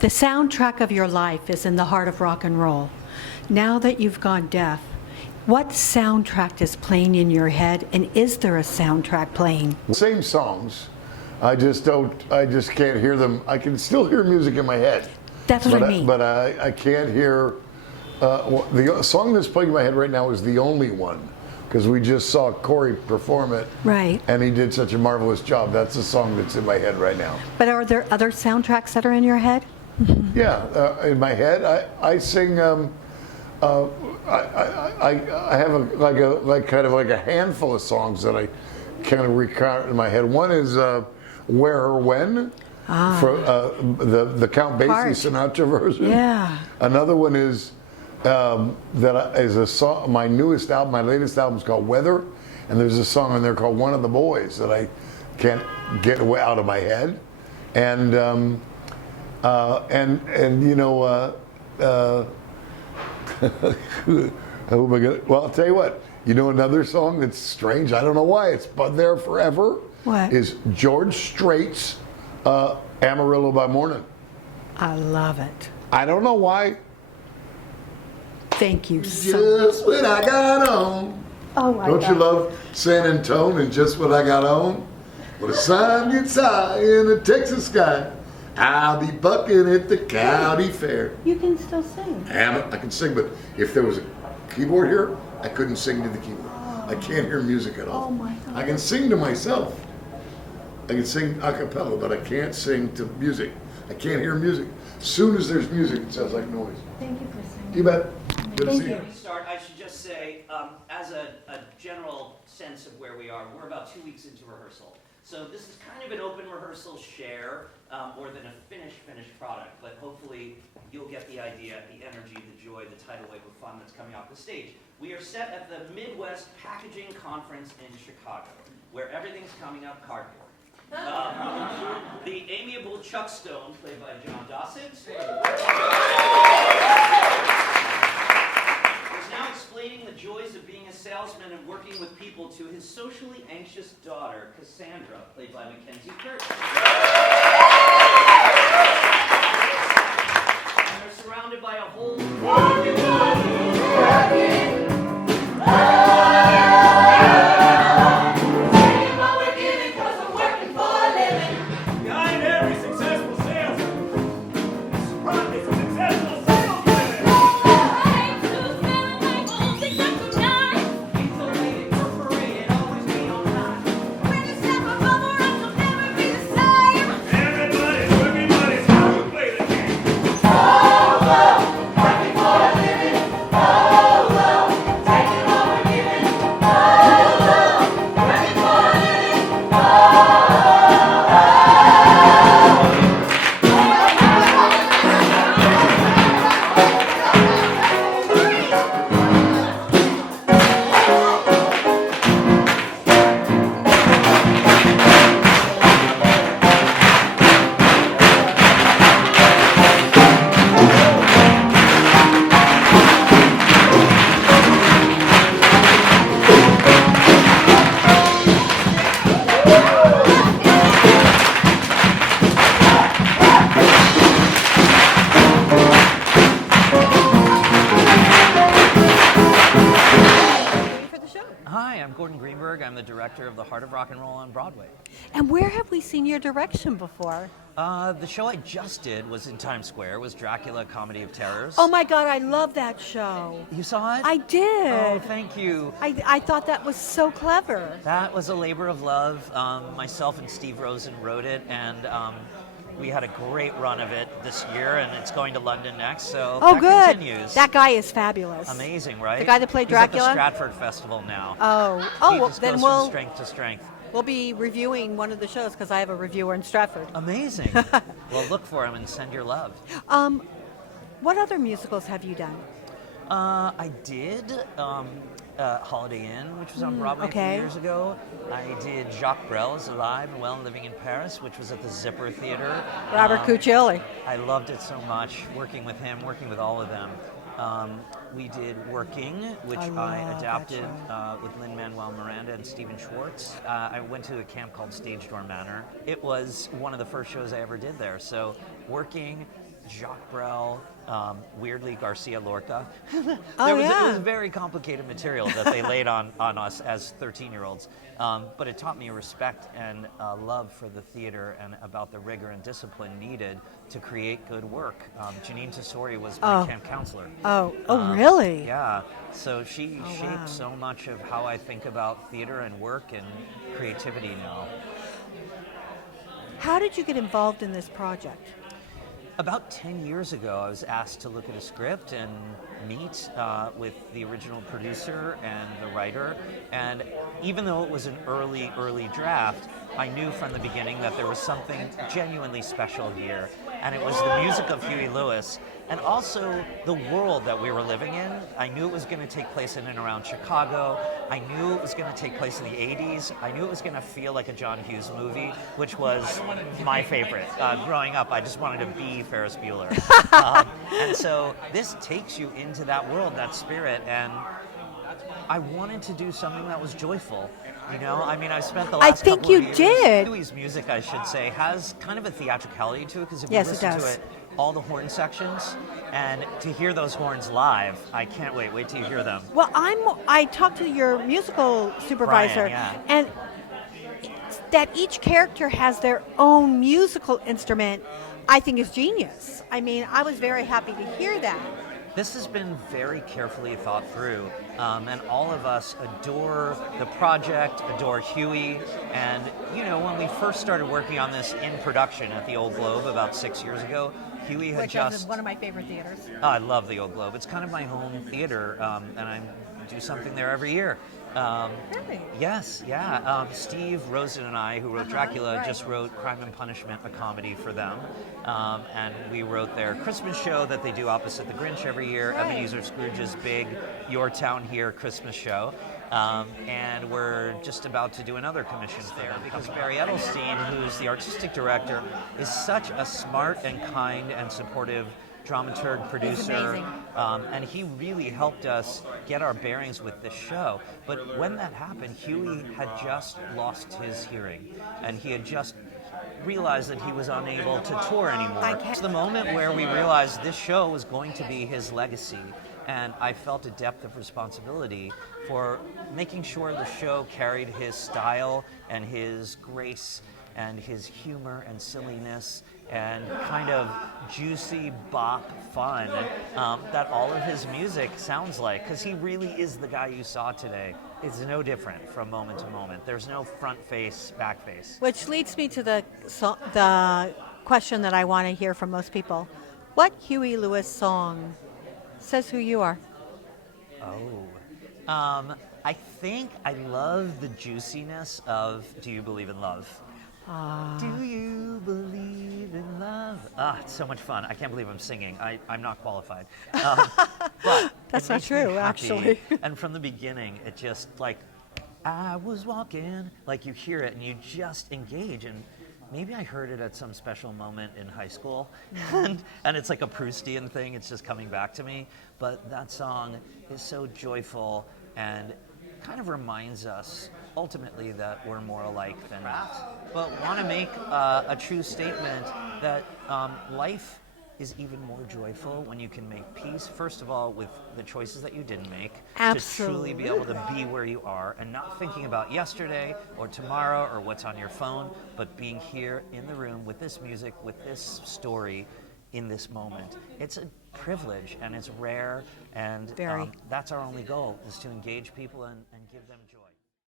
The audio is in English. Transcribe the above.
The soundtrack of your life is in the heart of rock and roll. Now that you've gone deaf, what soundtrack is playing in your head, and is there a soundtrack playing? Same songs. I just can't hear them. I can still hear music in my head. That's what I mean. But I can't hear, the song that's playing in my head right now is The Only One, because we just saw Corey perform it. Right. And he did such a marvelous job. That's the song that's in my head right now. But are there other soundtracks that are in your head? Yeah, in my head, I sing. I have kind of like a handful of songs that I kind of recount in my head. One is "Where or When," for the Count Basie Sinatra version. Yeah. Another one is is a song. My newest album, my latest album is called "Weather," and there's a song on there called "One of the Boys" that I can't get out of my head, and you know. Oh my God. Well, I'll tell you what. You know another song that's strange? I don't know why. It's been there forever. What? Is George Strait's Amarillo by Morning. I love it. I don't know why. Thank you so much. Just what I got on. Oh my Don't God. you love San Antonio and Just What I Got On? When the sun gets high in the Texas sky, I'll be bucking at the county fair. You can still sing. I can sing, but if there was a keyboard here, I couldn't sing to the keyboard. I can't hear music at all. Oh my God. I can sing to myself. I can sing a cappella, but I can't sing to music. I can't hear music. As soon as there's music, it sounds like noise. Thank you for singing. You bet. Good to see you. Before we start, I should just say, as a general sense of where we are, we're about 2 weeks into rehearsal. So this is kind of an open rehearsal share, more than a finished product, but hopefully you'll get the idea, the energy, the joy, the tidal wave of fun that's coming off the stage. We are set at the Midwest Packaging Conference in Chicago, where everything's coming up cardboard. The amiable Chuck Stone, played by John Dawson, is now explaining the joys of being a salesman and working with people to his socially anxious daughter, Cassandra, played by Mackenzie Curtis. And they're surrounded by a whole... Behind every successful salesman is probably some successful salesman. Everybody's working, but it's how you play the game. Hi, I'm Gordon Greenberg. I'm the director of the Heart of Rock and Roll on Broadway. And where have we seen your direction before? The show I just did was in Times Square. It was Dracula, Comedy of Terrors. Oh my God, I love that show. You saw it? I did. Oh, thank you. I thought that was so clever. That was a labor of love. Myself and Steve Rosen wrote it, and we had a great run of it this year, and it's going to London next, so Oh, that good. continues. That guy is fabulous. Amazing, right? The guy that played Dracula? He's at the Stratford Festival now. Oh, He well, just then goes we'll from strength to strength. we'll be reviewing one of the shows because I have a reviewer in Stratford. Amazing. Well, look for him and send your love. What other musicals have you done? I did Holiday Inn, which was on Broadway a few okay. years ago. I did Jacques Brel is Alive and Well and Living in Paris, which was at the Zipper Theater. Robert Cuccioli. I loved it so much, working with him, working with all of them. We did Working, which I I love that adapted show. with Lin-Manuel Miranda and Stephen Schwartz. I went to a camp called Stage Door Manor. It was one of the first shows I ever did there. So Working, Jacques Brel, weirdly Garcia Lorca. Oh, It was yeah. very complicated material that they laid on us as 13-year-olds. But it taught me a respect and a love for the theater and about the rigor and discipline needed to create good work. Janine Tesori was my camp counselor. Oh, really? Yeah, so she wow. shaped so much of how I think about theater and work and creativity now. How did you get involved in this project? About 10 years ago, I was asked to look at a script and meet with the original producer and the writer. And even though it was an early draft, I knew from the beginning that there was something genuinely special here. And it was the music of Huey Lewis and also the world that we were living in. I knew it was going to take place in and around Chicago. I knew it was going to take place in the 80s. I knew it was going to feel like a John Hughes movie, which was my favorite. Growing up, I just wanted to be Ferris Bueller. And so this takes you into that world, that spirit, and I wanted to do something that was joyful. You know, I mean, I spent the last think couple of you years. did. Huey's music, I should say, has kind of a theatricality to it, because if Yes, you it listen does. to it, all the horn sections, and to hear those horns live, I can't wait. Wait till you hear them. Well, I talked to your musical supervisor, Brian, yeah. and that each character has their own musical instrument, I think is genius. I mean, I was very happy to hear that. This has been very carefully thought through, and all of us adore the project, adore Huey, and you know, when we first started working on this in production at the Old Globe about 6 years ago, Huey had Which is one of my favorite theaters. I love the Old Globe. It's kind of my home theater, and I do something there every year. Really? Yes, yeah. Steve Rosen and I, who wrote Dracula, right. just wrote Crime and Punishment, a comedy for them. And we wrote their Christmas show that they do opposite the Grinch every year, Right. Ebenezer Scrooge's big Your Town Here Christmas show. And we're just about to do another commission there because Barry Edelstein, who's the artistic director, is such a smart and kind and supportive dramaturg, producer, amazing. and he really helped us get our bearings with this show. But when that happened, Huey had just lost his hearing, and he had just realized that he was unable to tour anymore. It's the moment where we realized this show was going to be his legacy, and I felt a depth of responsibility for making sure the show carried his style and his grace and his humor and silliness and kind of juicy bop fun that all of his music sounds like, because he really is the guy you saw today. It's no different from moment to moment. There's no front face, back face. Which leads me to the question that I want to hear from most people. What Huey Lewis song says who you are? I think I love the juiciness of Do You Believe in Love? Do you believe in love? It's so much fun. I can't believe I'm singing. I'm not qualified. But That's it not makes me true, happy. actually. And from the beginning, it just like, I was walking, like you hear it and you just engage. And maybe I heard it at some special moment in high school. And it's like a Proustian thing. It's just coming back to me. But that song is so joyful and kind of reminds us ultimately that we're more alike than not. But want to make a true statement that life is even more joyful when you can make peace, first of all, with the choices that you didn't make, to truly be able to be where you are and not thinking about yesterday or tomorrow or what's on your phone, but being here in the room with this music, with this story, in this moment. It's a privilege and it's rare, and Very. that's our only goal, is to engage people and give them joy.